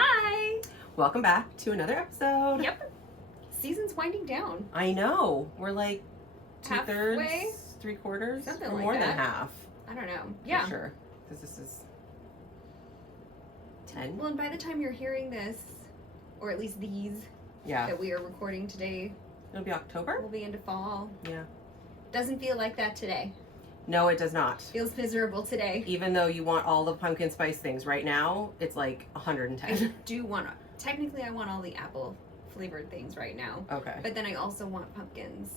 Hi! Welcome back to another episode. Yep. Season's winding down. I know. We're like two-thirds, Halfway? three-quarters, Something or like more that. than half. I don't know. Yeah. For sure. Because this is 10. Well, and by the time you're hearing this, or at least these Yeah. that we are recording today, It'll be October? we'll be into fall. Yeah. Doesn't feel like that today. No, it does not. Feels miserable today. Even though you want all the pumpkin spice things right now, it's like I 110. do want, technically I want all the apple flavored things right now. Okay. But then I also want pumpkins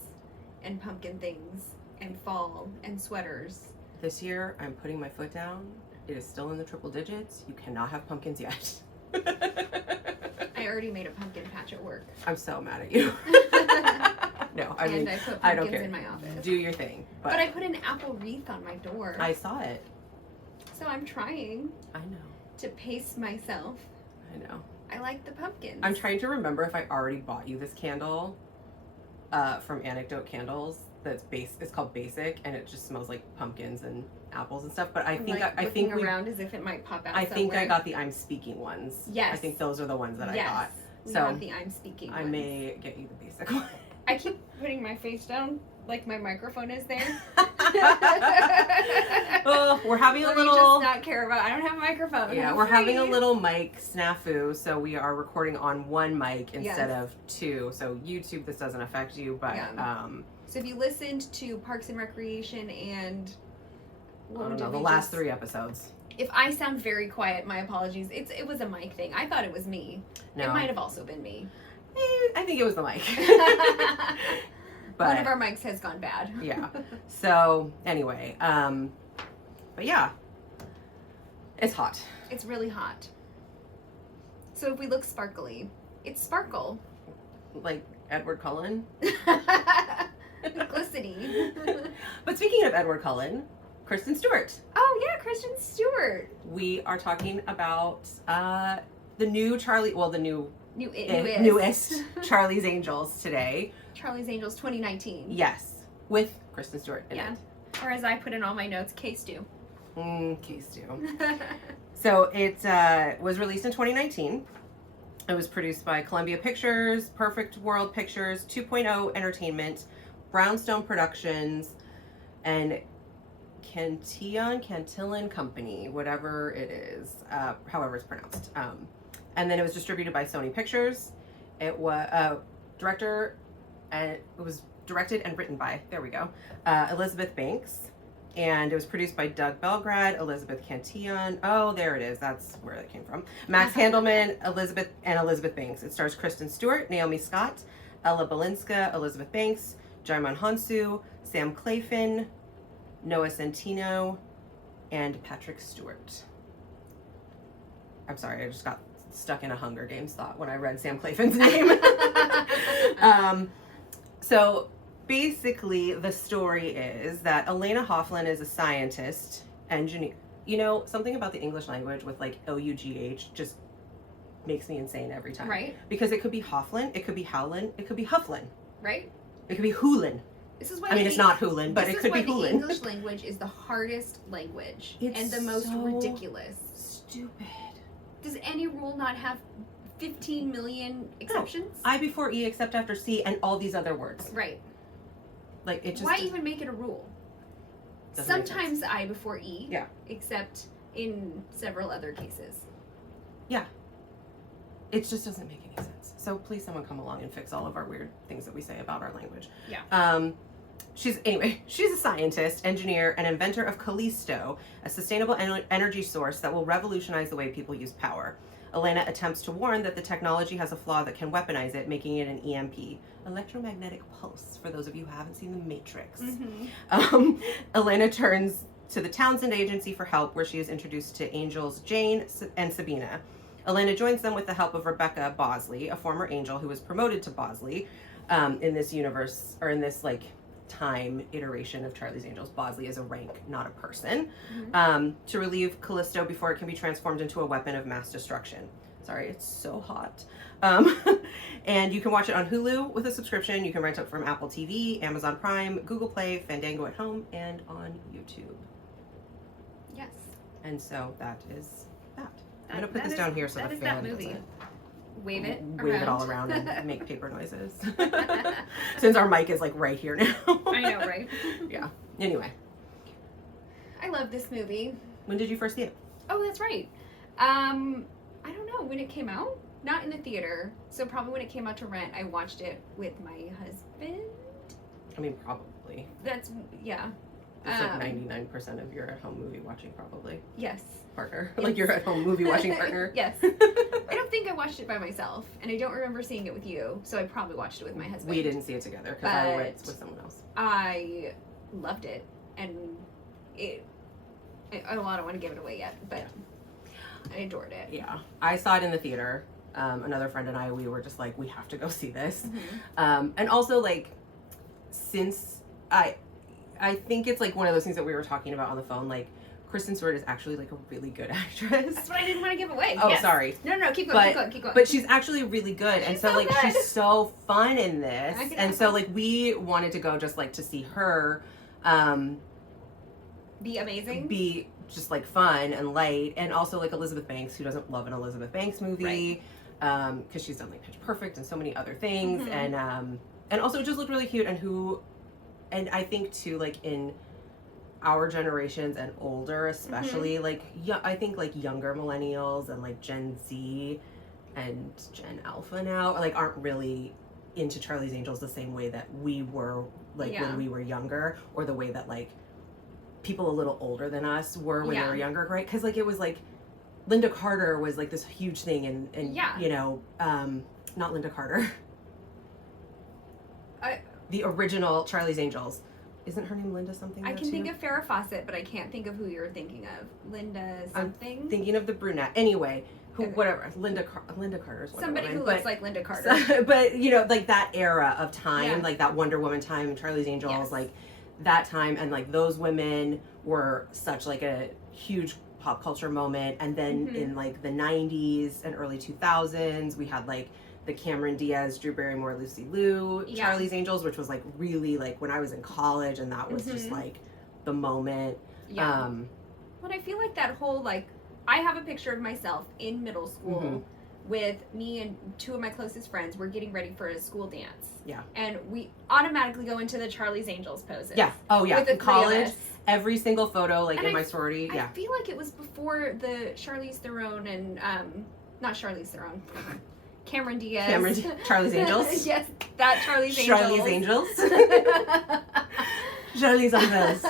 and pumpkin things and fall and sweaters. This year, I'm putting my foot down. It is still in the triple digits. You cannot have pumpkins yet. I already made a pumpkin patch at work. I'm so mad at you. No, I mean, I put I don't pumpkins care. in my office. Do your thing. But I put an apple wreath on my door. I saw it. So I'm trying I know. to pace myself. I know. I like the pumpkins. I'm trying to remember if I already bought you this candle from Anecdote Candles. It's called Basic, and it just smells like pumpkins and apples and stuff. But I think like I think we. around as if it might pop out. I think I somewhere. got the I'm Speaking ones. Yes. I think those are the ones that Yes. I got. We So, have the I'm Speaking. I ones. may get you the basic one. I keep putting my face down like my microphone is there. Oh, we're having a Let me little. just not care about. I don't have a microphone. Yeah, I'm we're having a free. little mic snafu, so we are recording on one mic instead Yes. of two. So YouTube, this doesn't affect you, but Yeah. So if you listened to Parks and Recreation and I don't know, the last 3 episodes. If I sound very quiet, my apologies. It was a mic thing. I thought it was me. No, It might have also been me. I think it was the mic. But One of our mics has gone bad. yeah. So anyway, but yeah, it's hot. It's really hot. So if we look sparkly, it's sparkle. Like Edward Cullen. Glicity. But speaking of Edward Cullen, Kristen Stewart. Oh yeah, Kristen Stewart. We are talking about the new Charlie. Well, the Newest. newest Charlie's Angels today. Charlie's Angels 2019. Yes, with Kristen Stewart in Yeah. it. Or as I put in all my notes, K-Stew. Case two. So it was released in 2019. It was produced by Columbia Pictures, Perfect World Pictures, 2.0 Entertainment, Brownstone Productions, and Cantillon Company, whatever it is, however it's pronounced. And then it was distributed by Sony Pictures. It was it was directed and written by, there we go, Elizabeth Banks. And it was produced by Doug Belgrad, Elizabeth Cantillon. Oh, there it is. That's where that came from. Max Handelman, Elizabeth Banks. It stars Kristen Stewart, Naomi Scott, Ella Balinska, Elizabeth Banks, Jaimon Hansu, Sam Claflin, Noah Centino, and Patrick Stewart. I'm sorry, I just got stuck in a Hunger Games thought when I read Sam Claflin's name. So basically, the story is that Elena Hofeldt is a scientist, engineer. You know, something about the English language with like L-U-G-H just makes me insane every time. Right. Because it could be Hofeldt, it could be Howlin, it could be Hufflin, Right? it could be Hulin. This is why I mean, it's not Hulin, but it could be The Hulin. English language is the hardest language It's and the most so ridiculous. Stupid. Does any rule not have 15 million exceptions? I before E except after C and all these other words. Right. Like it just Why even make it a rule? doesn't make Sometimes sense. I before E. Yeah. Except in several other cases. It just doesn't make any sense. So please someone come along and fix all of our weird things that we say about our language. Yeah. She's a scientist, engineer, and inventor of Callisto, a sustainable energy source that will revolutionize the way people use power. Elena attempts to warn that the technology has a flaw that can weaponize it, making it an EMP, electromagnetic pulse, for those of you who haven't seen The Matrix. Mm-hmm. Elena turns to the Townsend Agency for help, where she is introduced to angels Jane and Sabina. Elena joins them with the help of Rebecca Bosley, a former angel who was promoted to Bosley in this universe, or in this like time iteration of Charlie's Angels. Bosley is a rank, not a person, to relieve Callisto before it can be transformed into a weapon of mass destruction. Sorry, it's so hot. And you can watch it on Hulu with a subscription. You can rent it from Apple TV, Amazon Prime, Google Play, Fandango at Home, and on YouTube. Yes. And so that is that. I'm gonna put this down here so the fan doesn't Wave it all around and make paper noises. Since our mic is like right here now. I know, right? Yeah. Anyway. I love this movie. When did you first see it? Oh, that's right. I don't know when it came out. Not in the theater. So probably when it came out to rent, I watched it with my husband. I mean, probably. That's, yeah. It's like 99% of your at-home movie watching, probably. Yes. Partner. Yes. Like your at-home movie watching partner. Yes. I don't think I watched it by myself, and I don't remember seeing it with you, so I probably watched it with my husband. We didn't see it together because I went with someone else. I loved it, and I don't want to give it away yet, but I adored it. Yeah. I saw it in the theater. Another friend and I, we were just like, we have to go see this. Mm-hmm. And also, like, since I think it's like one of those things that we were talking about on the phone, like, Kristen Stewart is actually like a really good actress. That's what I didn't want to give away. Oh, yes. Sorry. No, keep going. But she's actually really good. And so, so like, good. she's so fun in this. I can And so, like, we wanted to go just, like, to see her be amazing. Be just, like, fun and light. And also, like, Elizabeth Banks, who doesn't love an Elizabeth Banks movie. Right. Because she's done, like, Pitch Perfect and so many other things. Mm-hmm. And also, it just looked really cute. And I think, too, like, in our generations and older especially, like, I think, like, younger millennials and, like, Gen Z and Gen Alpha now, like, aren't really into Charlie's Angels the same way that we were, like, when we were younger, or the way that, like, people a little older than us were when they were younger, right? Because, like, it was, like, Linda Carter was, like, this huge thing, and you know, not Linda Carter. The original Charlie's Angels. Isn't her name Linda something? I can think of Farrah Fawcett, but I can't think of who you're thinking of. Linda something? I'm thinking of the brunette. Anyway, whatever. Linda Carter's Wonder Somebody Woman, who looks like Linda Carter. But, you know, like, that era of time, like, that Wonder Woman time, Charlie's Angels, like, that time, and, like, those women were such, like, a huge pop culture moment. And then in, like, the 90s and early 2000s, we had, like, the Cameron Diaz, Drew Barrymore, Lucy Liu, Charlie's Angels, which was, like, really, like, when I was in college, and that was just, like, the moment. Yeah. But I feel like that whole, like, I have a picture of myself in middle school with me and two of my closest friends. We're getting ready for a school dance. Yeah. And we automatically go into the Charlie's Angels poses. Yeah. Oh, yeah. In college, every single photo, like, and in my sorority. I feel like it was before the Charlize Theron and, not Charlize Theron. Cameron Diaz. Charlie's Angels? Yes, that Charlie's Angels. Charlie's Angels. Charlie's Angels.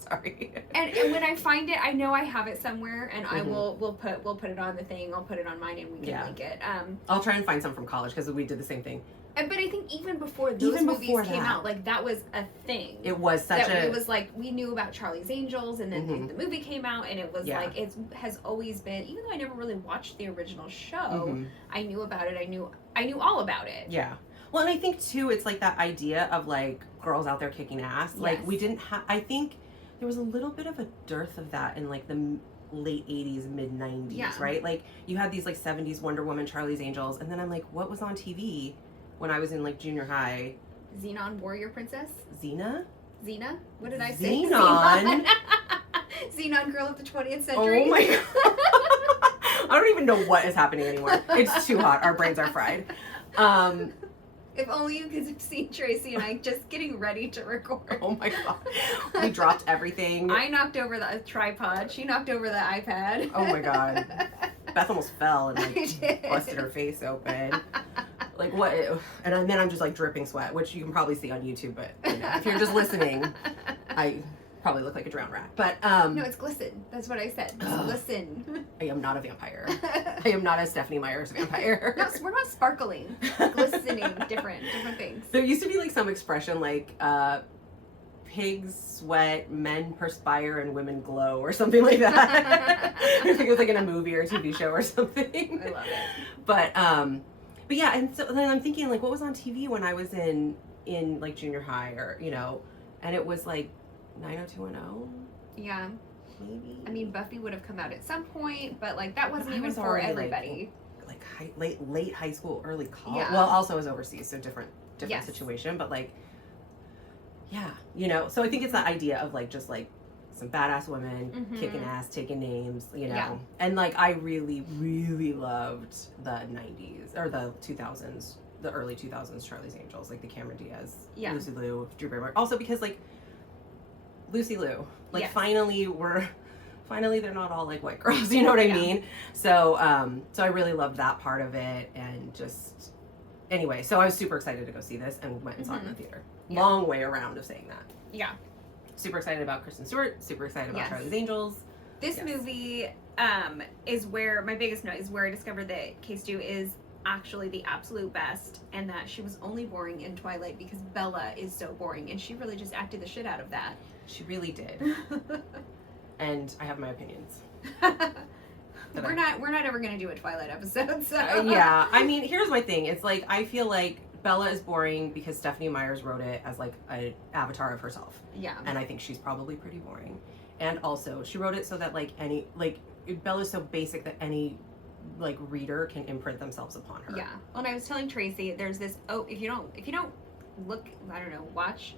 Sorry. And when I find it, I know I have it somewhere, and I we'll put it on the thing. I'll put it on mine, and we can link it. I'll try and find some from college because we did the same thing. But I think even before those movies came out, like, that was a thing. It was such It was like, we knew about Charlie's Angels, and then the movie came out, and it was like, it has always been, even though I never really watched the original show, I knew about it. I knew all about it. Yeah. Well, and I think, too, it's like that idea of, like, girls out there kicking ass. Yes. Like, we didn't have, I think there was a little bit of a dearth of that in, like, the late 80s, mid 90s, right? Like, you had these, like, 70s Wonder Woman, Charlie's Angels, and then I'm like, what was on TV when I was in, like, junior high? Xenon Warrior Princess? Xena? What did I say? Xenon. Xenon Girl of the 20th Century. Oh my god. I don't even know what is happening anymore. It's too hot. Our brains are fried. If only you could have seen Traci and I just getting ready to record. Oh my god. We dropped everything. I knocked over the tripod. She knocked over the iPad. Oh my god. Beth almost fell and, like, busted her face open. Like, what? And then I'm just, like, dripping sweat, which you can probably see on YouTube, but, you know, if you're just listening, I probably look like a drowned rat. But, no, it's glisten. That's what I said. It's glisten. I am not a vampire. I am not a Stephanie Meyer's vampire. No, we're not sparkling. Glistening. Different things. There used to be, like, some expression, like, pigs sweat, men perspire, and women glow, or something like that. I think it was, like, in a movie or a TV show or something. I love it. But yeah, and so then I'm thinking, like, what was on TV when I was in like, junior high, or, you know, and it was, like, 90210? Yeah. Maybe. I mean, Buffy would have come out at some point, but, like, that wasn't even for everybody. Like late high school, early college. Yeah. Well, also I was overseas, so different situation, but, like, yeah, you know, so I think it's that idea of, like, just, like, some badass women Mm-hmm. kicking ass, taking names, you know. Yeah. And like I really, really loved the 90s or the 2000s, the early 2000s Charlie's Angels, like the Cameron Diaz, Yeah. Lucy Liu, Drew Barrymore. Also because like Lucy Liu, like Yes. finally they're not all like white girls, you know what I mean? So so I really loved that part of it, and just anyway, so I was super excited to go see this and went and saw it in the theater. Yeah. Long way around of saying that. Yeah. Super excited about Kristen Stewart, super excited about Yes. Charlie's Angels. This movie is where my biggest note is where I discovered that Kay Stu is actually the absolute best, and that she was only boring in Twilight because Bella is so boring, and she really just acted the shit out of that. She really did. And I have my opinions. We're not ever gonna do a Twilight episode, so Yeah, I mean, here's my thing. It's like I feel like Bella is boring because Stephanie Meyers wrote it as like an avatar of herself. Yeah. And I think she's probably pretty boring. And also, she wrote it so that like Bella's so basic that any like reader can imprint themselves upon her. Yeah. Well, and I was telling Tracy, there's this if you don't look, I don't know, watch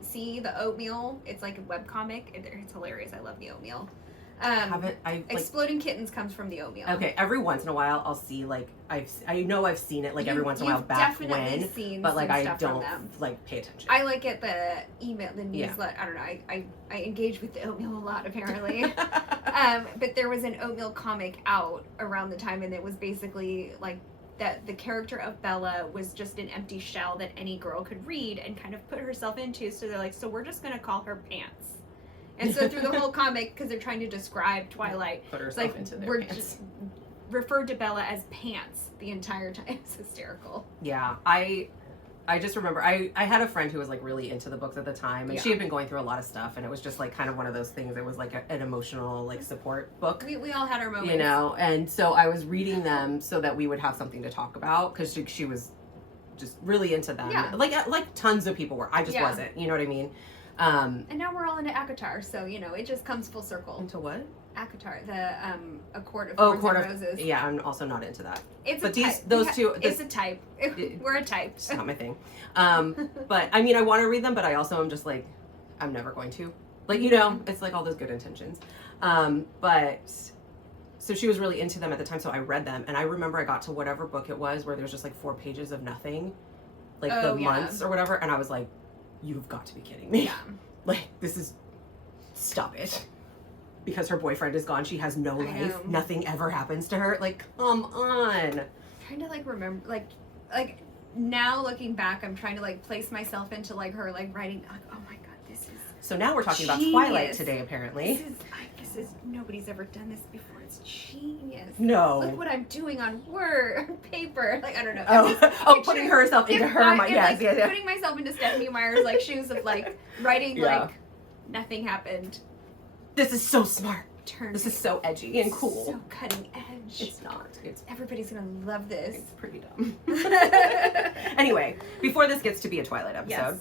see the Oatmeal. It's like a webcomic. It's hilarious. I love the Oatmeal. Exploding Kittens comes from the Oatmeal. Okay, every once in a while I'll see like I know I've seen it like every once in a while back when, seen but like I don't them. like pay attention. I like it the newsletter. I don't know. I engage with the Oatmeal a lot apparently. But there was an Oatmeal comic out around the time, and it was basically like that the character of Bella was just an empty shell that any girl could read and kind of put herself into. So they're like, so we're just gonna call her Pants. And so through the whole comic, because they're trying to describe Twilight, put herself into their pants. Just referred to Bella as Pants the entire time. It's hysterical. Yeah, I just remember I had a friend who was like really into the books at the time, and she had been going through a lot of stuff, and it was just like kind of one of those things. It was like an emotional like support book. We all had our moments, you know. And so I was reading them so that we would have something to talk about, because she was just really into them. Yeah. Like tons of people were. I just wasn't. You know what I mean? And now we're all into ACOTAR, so you know it just comes full circle. Into what? ACOTAR, the A Court of Thorns and Roses. Yeah, I'm also not into that. It's but a type. It's a type. We're a type. It's not my thing. But I mean, I want to read them, but I also am just like, I'm never going to. Like, you know, it's like all those good intentions. But so she was really into them at the time, so I read them, and I remember I got to whatever book it was where there was just like 4 pages of nothing, like months or whatever, and I was like, you've got to be kidding me. Yeah. Like, this is, stop it. Because her boyfriend is gone, she has no life. Nothing ever happens to her. Like, come on. I'm trying to like remember, like now looking back, I'm trying to like place myself into like her like writing. Like, oh my god, this is. So now we're talking about Twilight today, apparently. This is nobody's ever done this before. It's genius. No. Look what I'm doing on paper. Like, I don't know. Oh, putting herself into her mind. Yes, like, putting myself into Stephanie Meyer's like shoes of like writing like nothing happened. This is so smart. This is so edgy and cool. So cutting edge. It's not. Everybody's gonna love this. It's pretty dumb. Anyway, before this gets to be a Twilight episode,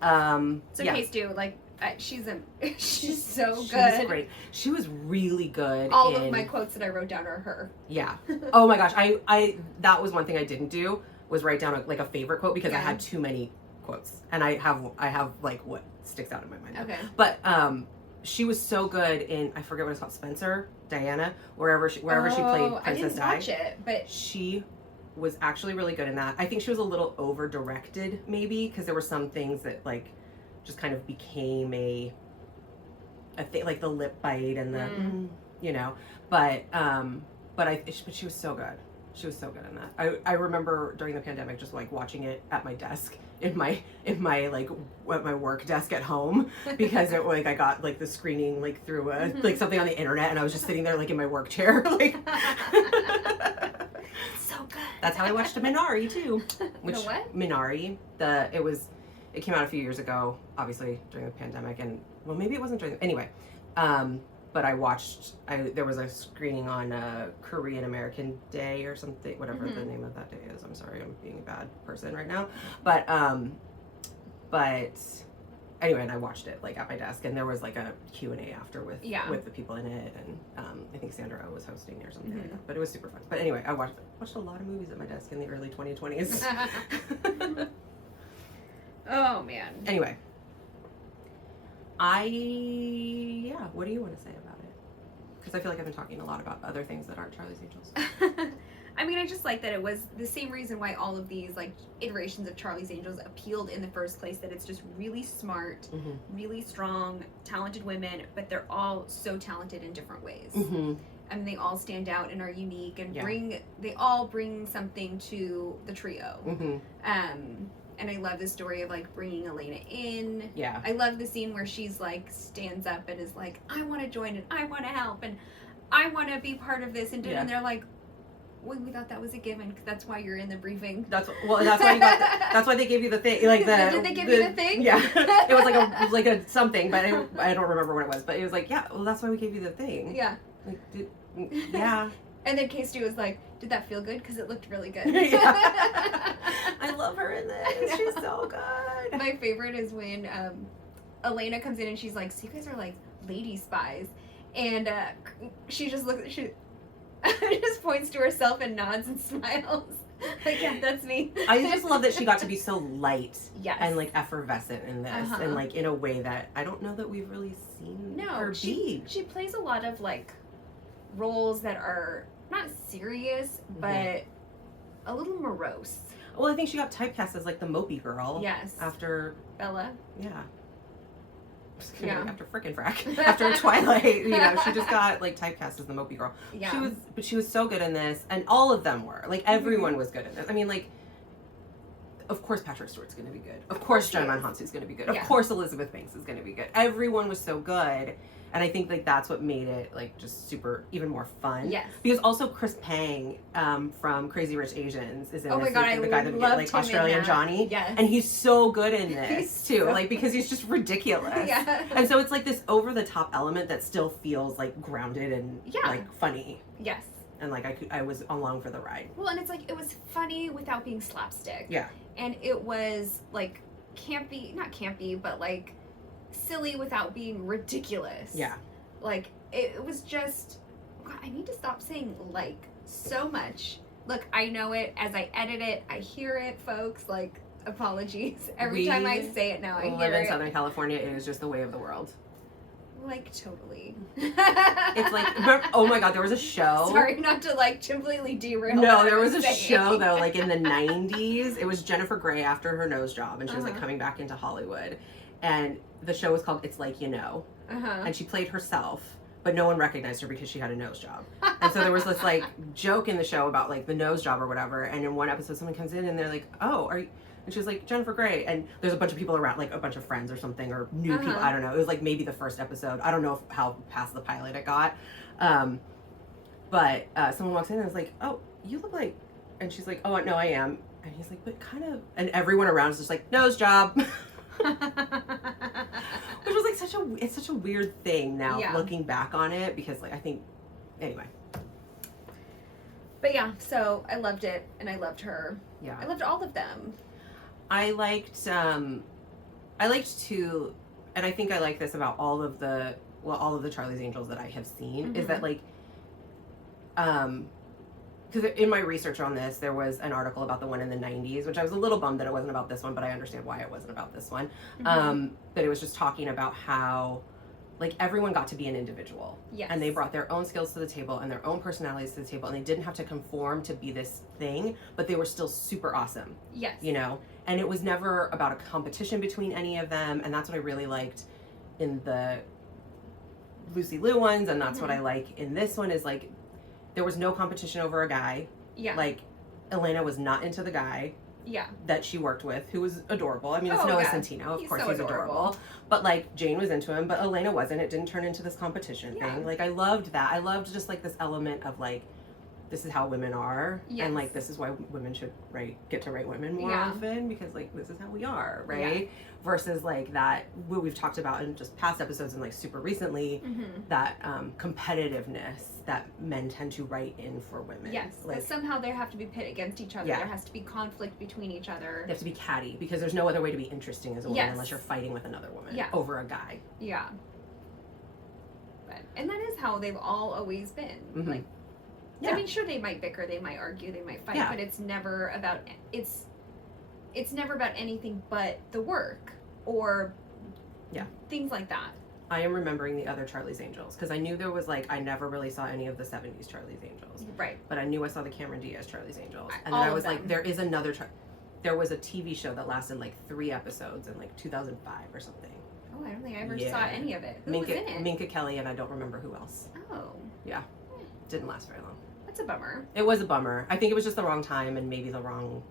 so Kay Stu, like she's so good. She was great. She was really good. All of my quotes that I wrote down are her. Yeah. Oh my gosh, I that was one thing I didn't do, was write down a favorite quote, because I had too many quotes, and I have like what sticks out in my mind. Okay. But she was so good in, I forget what it's called, Spencer, Diana, wherever she played Princess I didn't Di. watch it, but she was actually really good in that. I think she was a little over directed, maybe, because there were some things that like just kind of became a thing, like the lip bite and the you know. But she was so good. She was so good in that. I remember during the pandemic just like watching it at my desk, in my like at my work desk at home, because it like I got like the screening like through like something on the internet, and I was just sitting there like in my work chair like so good. That's how I watched Minari too. The what? Minari. It came out a few years ago, obviously during the pandemic, and well, maybe it wasn't during anyway. But there was a screening on Korean American Day or something, whatever the name of that day is. I'm sorry, I'm being a bad person right now. But anyway, and I watched it like at my desk, and there was like a Q&A after with the people in it, and I think Sandra Oh was hosting or something like that. But it was super fun. But anyway, I watched a lot of movies at my desk in the early 2020s. Oh man. Anyway, What do you want to say about it? Because I feel like I've been talking a lot about other things that aren't Charlie's Angels. I mean, I just like that it was the same reason why all of these like iterations of Charlie's Angels appealed in the first place, that it's just really smart, really strong, talented women, but they're all so talented in different ways. I mean, they all stand out and are unique and they all bring something to the trio. And I love the story of like bringing Elena in. Yeah. I love the scene where she's like stands up and is like, I want to join and I want to help and I want to be part of this. And they're like, well, we thought that was a given because that's why you're in the briefing. That's why you got. That's why they gave you the thing. Like did they give you the thing? Yeah, it was like a something, but I don't remember what it was. But it was like, yeah, well, that's why we gave you the thing. Yeah. Like, yeah. And then K-Stu was like, did that feel good? Because it looked really good. I love her in this. She's so good. My favorite is when Elena comes in and she's like, so you guys are like lady spies. And she just looks, she just points to herself and nods and smiles. Like, yeah, that's me. I just love that she got to be so light and like effervescent in this, and like in a way that I don't know that we've really seen her be. She plays a lot of like roles that are not serious, but a little morose. Well, I think she got typecast as like the mopey girl. Yes. After Bella. Yeah. After frickin' frack. After Twilight, she just got like typecast as the mopey girl. Yeah. She was so good in this, and all of them were. Like everyone was good in this. I mean, like, of course Patrick Stewart's gonna be good. Of course Jen Von Hansu's gonna be good. Of course Elizabeth Banks is gonna be good. Everyone was so good. And I think like that's what made it like just super even more fun. Yes. Because also Chris Pang from Crazy Rich Asians is in this. Oh my god, the guy that like Australian Johnny. Yes. And he's so good in this too. Like because he's just ridiculous. Yeah. And so it's like this over the top element that still feels like grounded and like funny. Yes. And like I was along for the ride. Well, and it's like it was funny without being slapstick. Yeah. And it was like campy, not campy, but like silly without being ridiculous. Yeah. Like it was just, God, I need to stop saying like so much. Look, I know it as I edit it. I hear it, folks. Like, apologies. Every time I say it now, I hear it. Live in Southern California. It is just the way of the world. Like, totally. It's like, oh my god, there was a show. Sorry, not to like completely derail. No, there was a show though, like in the 90s. It was Jennifer Grey after her nose job, and she was like coming back into Hollywood. And the show was called It's Like You Know. And she played herself, but no one recognized her because she had a nose job. And so there was this like joke in the show about like the nose job or whatever. And in one episode, someone comes in and they're like, "Oh, are you?" And she was like, "Jennifer Grey." And there's a bunch of people around, like a bunch of friends or something, or new people. I don't know. It was like maybe the first episode. I don't know how past the pilot it got. But someone walks in and is like, "Oh, you look like," and she's like, "Oh, no, I am." And he's like, "But kind of," and everyone around is just like, "Nose job." Which was like it's such a weird thing now looking back on it, because like I think anyway. But yeah, so I loved it and I loved her. Yeah. I loved all of them. I liked too, and I think I like this about all of the Charlie's Angels that I have seen, is that like because in my research on this, there was an article about the one in the 90s, which I was a little bummed that it wasn't about this one, but I understand why it wasn't about this one. But it was just talking about how, like, everyone got to be an individual. Yes. And they brought their own skills to the table and their own personalities to the table, and they didn't have to conform to be this thing, but they were still super awesome. Yes. You know? And it was never about a competition between any of them, and that's what I really liked in the Lucy Liu ones, and that's what I like in this one, is like, there was no competition over a guy. Yeah. Like, Elena was not into the guy. Yeah. That she worked with, who was adorable. I mean, it's Noah Centino. Of course, he's adorable. But, like, Jane was into him, but Elena wasn't. It didn't turn into this competition thing. Like, I loved that. I loved just, like, this element of, like, this is how women are. Yes. And, like, this is why women should get to write women more often, because, like, this is how we are, right? Yeah. Versus, like, that, what we've talked about in just past episodes and, like, super recently, that competitiveness that men tend to write in for women. Yes, like, but somehow they have to be pit against each other. Yeah. There has to be conflict between each other. They have to be catty, because there's no other way to be interesting as a woman unless you're fighting with another woman over a guy. Yeah. And that is how they've all always been. Like, I mean, sure, they might bicker, they might argue, they might fight, but it's never about anything but the work, or Yeah. Things like that. I am remembering the other Charlie's Angels because I knew there was I never really saw any of the 70s Charlie's Angels. Right. But I knew I saw the Cameron Diaz Charlie's Angels. And all then I of was them. like, there is another, there was a TV show that lasted 3 episodes in 2005 or something. Oh, I don't think I ever saw any of it. Who Minka, was in it? Minka Kelly, and I don't remember who else. Oh. Yeah. Didn't last very long. That's a bummer. It was a bummer. I think it was just the wrong time and maybe the wrong...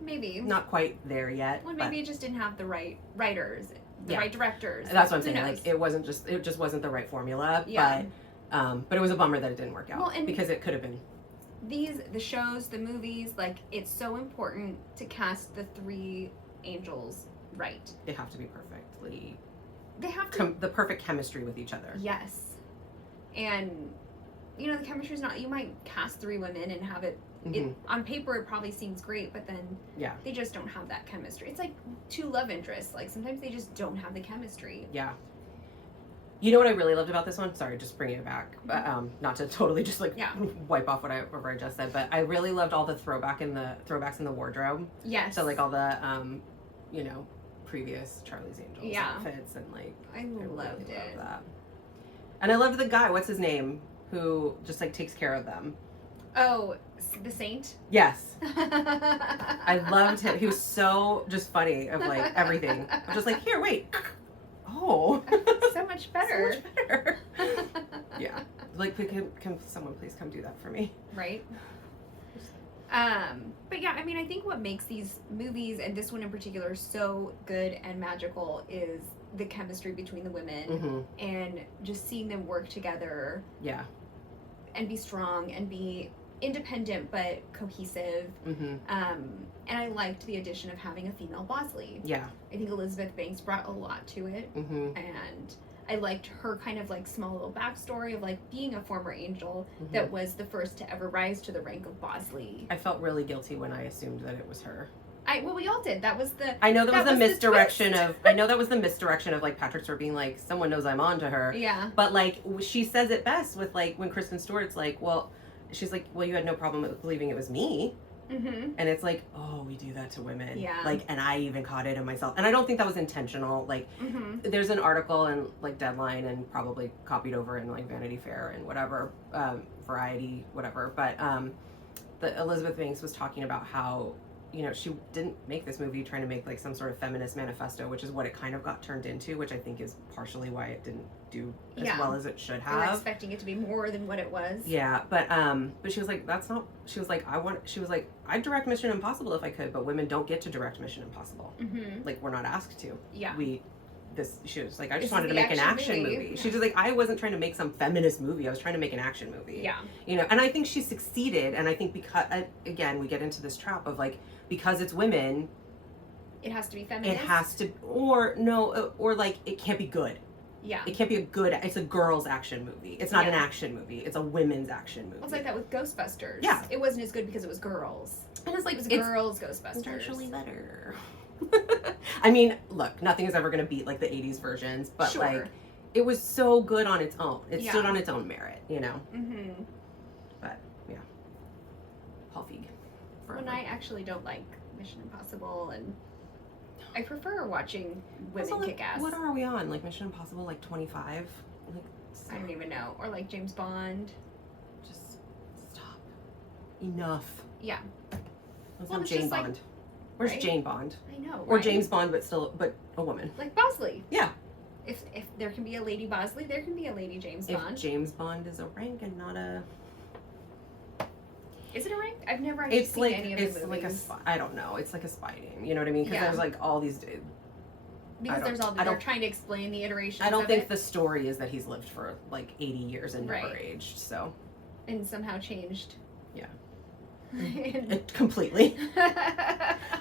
Maybe. Not quite there yet. Well, maybe it just didn't have the right writers, right directors. That's what I'm saying. It just wasn't the right formula. Yeah. But it was a bummer that it didn't work out. Well, and because it could have been. The shows, the movies, it's so important to cast the 3 angels right. They have to be perfectly... They have to... the perfect chemistry with each other. Yes. And, the chemistry's not... You might cast 3 women and have it... on paper, it probably seems great, but then they just don't have that chemistry. It's like 2 love interests. Sometimes they just don't have the chemistry. Yeah. You know what I really loved about this one? Sorry, just bringing it back. But, not to totally just wipe off whatever I just said, but I really loved all the throwbacks in the wardrobe. Yes. So all the previous Charlie's Angels outfits and I loved it. Loved that. And I loved the guy, what's his name, who just takes care of them. Oh, the Saint? Yes. I loved him. He was so just funny of everything. I'm just here, wait. Oh. So much better. So much better. Yeah. Can someone please come do that for me? Right. But yeah, I think what makes these movies, and this one in particular, so good and magical is the chemistry between the women and just seeing them work together. Yeah. And be strong and be independent but cohesive. And I liked the addition of having a female Bosley. Yeah. I think Elizabeth Banks brought a lot to it. And I liked her kind of small little backstory of being a former angel that was the first to ever rise to the rank of Bosley. I felt really guilty when I assumed that it was her. Well, we all did. That was the... I know that was the misdirection of... I know that was the misdirection of Patrick Stewart being someone knows I'm on to her. Yeah. But she says it best with when Kristen Stewart's well, she's well, you had no problem with believing it was me. And it's oh, we do that to women. Yeah. And I even caught it in myself. And I don't think that was intentional. There's an article in Deadline and probably copied over in Vanity Fair and whatever, Variety, whatever. But the Elizabeth Banks was talking about how, she didn't make this movie trying to make some sort of feminist manifesto, which is what it kind of got turned into, which I think is partially why it didn't do as well as it should have. They were expecting it to be more than what it was. Yeah, but she was that's not. She was I'd direct Mission Impossible if I could, but women don't get to direct Mission Impossible. We're not asked to. Yeah. She was I just wanted to make an action movie. Yeah. She was I wasn't trying to make some feminist movie. I was trying to make an action movie. Yeah. And I think she succeeded. And I think because again we get into this trap of because it's women, it has to be feminist. It has to, or it can't be good. Yeah. It can't be it's a girls' action movie. It's not an action movie. It's a women's action movie. Well, it's like that with Ghostbusters. Yeah. It wasn't as good because it was girls. And it's it was girls' Ghostbusters. It's actually better. Look, nothing is ever going to beat the 80s versions, but it was so good on its own. It stood on its own merit, But, yeah. Paul Feig. When I actually don't like Mission Impossible, and I prefer watching women kick ass. What are we on? Mission Impossible 25? I don't even know. Or James Bond. Just stop. Enough. Yeah. Let's have Jane Bond. Where's Jane Bond? I know. Or James Bond, but a woman. Like Bosley. Yeah. If there can be a lady Bosley, there can be a lady James Bond. If James Bond is a rank and not a... Is it a rank? I've never actually seen any of the movies. I don't know. It's like a spy name. You know what I mean? Because there's all these... Because there's all they're trying to explain the iterations I don't think the story is that he's lived for 80 years and never aged, so... And somehow changed. Yeah. Completely.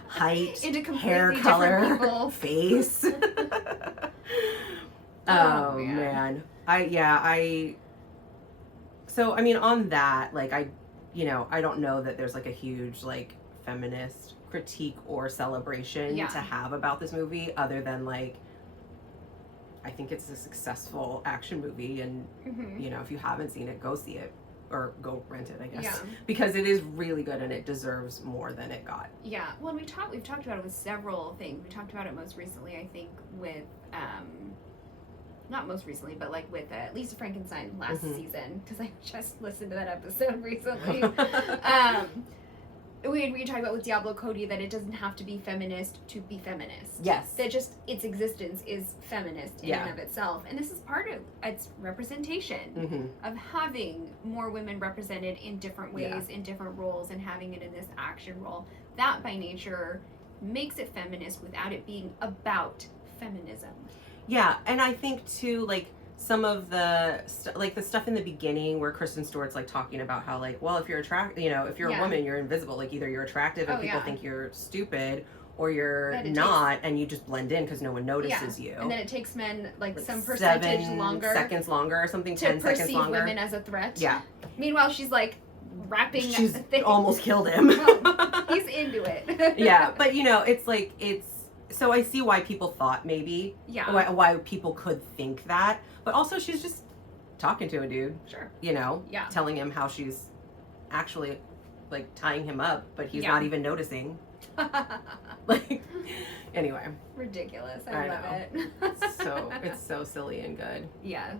Height, hair color, face. Oh man. So on that, I don't know that there's a huge feminist critique or celebration to have about this movie, other than I think it's a successful action movie, and if you haven't seen it, go see it. or go rent it, I guess. Yeah. Because it is really good and it deserves more than it got. Yeah. Well, we've talked about it with several things. We talked about it most recently, I think, with not most recently, but like with Lisa Frankenstein last season, because I just listened to that episode recently. We talked about with Diablo Cody that it doesn't have to be feminist to be feminist. Yes. That just its existence is feminist in and of itself. And this is part of its representation of having more women represented in different ways, in different roles, and having it in this action role. That by nature makes it feminist without it being about feminism. Yeah, and I think too, like, some of the the stuff in the beginning where Kristen Stewart's like talking about how like, well, if you're if you're a woman, you're invisible. Like either you're attractive and people think you're stupid, or you're not, and you just blend in because no one notices you. And then it takes men like some percentage 7 seconds longer or something, to 10 seconds perceive longer. women as a threat. Yeah. Meanwhile, she's like rapping. She's almost killed him. Well, he's into it. Yeah, but so I see why people thought maybe. Yeah. Why people could think that. But also she's just talking to a dude. Sure. Yeah. Telling him how she's actually like tying him up, but he's not even noticing. Like, anyway. Ridiculous. I love it. It's so silly and good. Yeah.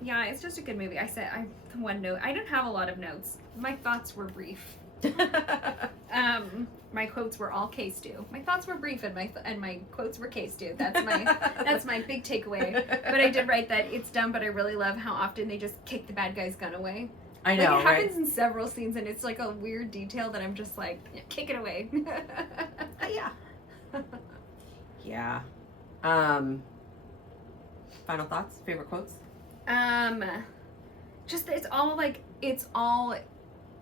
Yeah, it's just a good movie. I one note. I didn't have a lot of notes. My thoughts were brief. My quotes were all K-Stew. My thoughts were brief and my quotes were K-Stew. That's my big takeaway. But I did write that it's dumb, but I really love how often they just kick the bad guy's gun away. I know, it happens in several scenes, and it's like a weird detail that I'm just like, kick it away. Yeah. Yeah. Final thoughts? Favorite quotes? Just it's all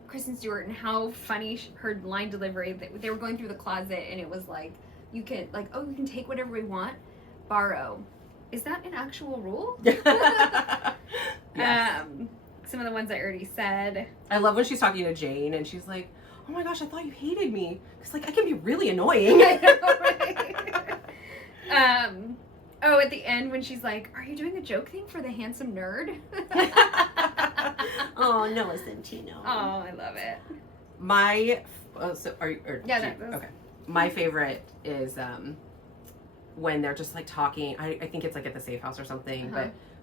Kristen Stewart and how funny her line delivery. They were going through the closet and it was like, you can take whatever we want, borrow. Is that an actual rule? Yes. Some of the ones I already said. I love when she's talking to Jane and she's like, oh my gosh, I thought you hated me. Because like I can be really annoying. I know, right? At the end when she's like, are you doing a joke thing for the handsome nerd? Oh, Noah Centino. Oh, I love it. Okay. My favorite is when they're just like talking. I think it's like at the safe house or something,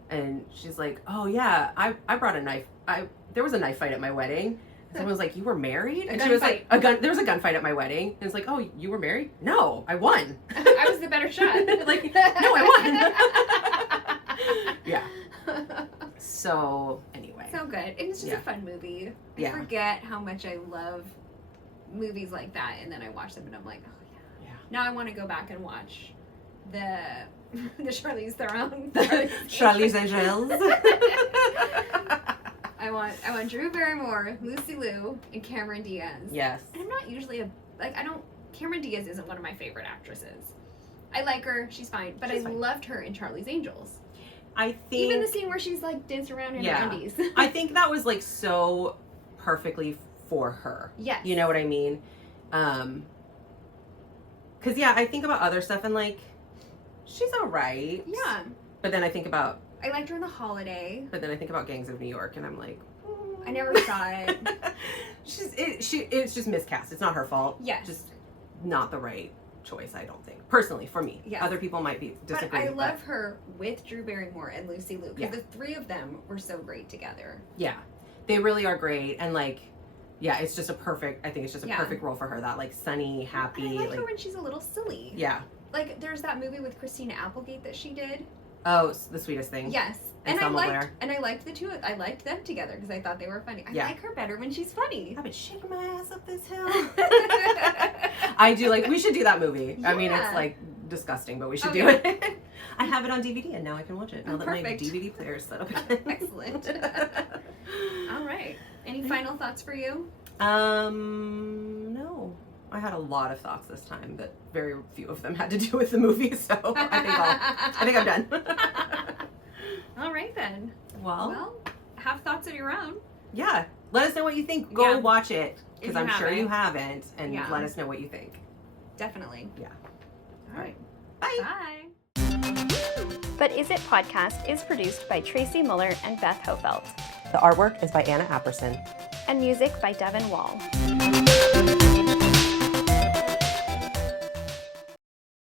and she's like, oh yeah, I brought a knife. There was a knife fight at my wedding. And someone was like, you were married? And she was like, there was a gunfight at my wedding. And it's like, oh, you were married? No, I won. I was the better shot. Like, no, I won. Yeah. So anyway. So good. And it's just a fun movie. I forget how much I love movies like that, and then I watch them and I'm like, oh yeah. Now I want to go back and watch the Charlize Theron. Charlize Angels. I want Drew Barrymore, Lucy Liu, and Cameron Diaz. Yes. And I'm not usually Cameron Diaz isn't one of my favorite actresses. I like her, she's fine, but I loved her in Charlie's Angels. I think even the scene where she's like dancing around in her undies. I think that was like so perfectly for her. Yes. You know what I mean? 'Cause I think about other stuff and like she's alright. Yeah. But then I think about I liked her in The Holiday. But then I think about Gangs of New York and I'm like, I never saw it. It's just miscast. It's not her fault. Yes. Just not the right choice, I don't think. Personally, for me. Yes. Other people might be disagreeing. But I love her with Drew Barrymore and Lucy Liu because the three of them were so great together. Yeah. They really are great, and like, it's just a perfect role for her. That like sunny, happy. And I like her when she's a little silly. Yeah. Like there's that movie with Christina Applegate that she did. Oh, The Sweetest Thing. Yes. And I liked the two. I liked them together because I thought they were funny. I like her better when she's funny. I've been shaking my ass up this hill. I do we should do that movie. Yeah. I mean, it's like disgusting, but we should do it. I have it on DVD and now I can watch it. Now that my DVD player is set up again. Excellent. All right. Any final thoughts for you? No. I had a lot of thoughts this time, but very few of them had to do with the movie, so I think I'm done. All right then. Well, have thoughts of your own. Yeah. Let us know what you think. Go watch it, because I'm sure you haven't, and let us know what you think. Definitely. Yeah. All right. Bye. Bye. But Is It Podcast is produced by Traci Mueller and Beth Hofeldt. The artwork is by Anna Apperson. And music by Devin Wall.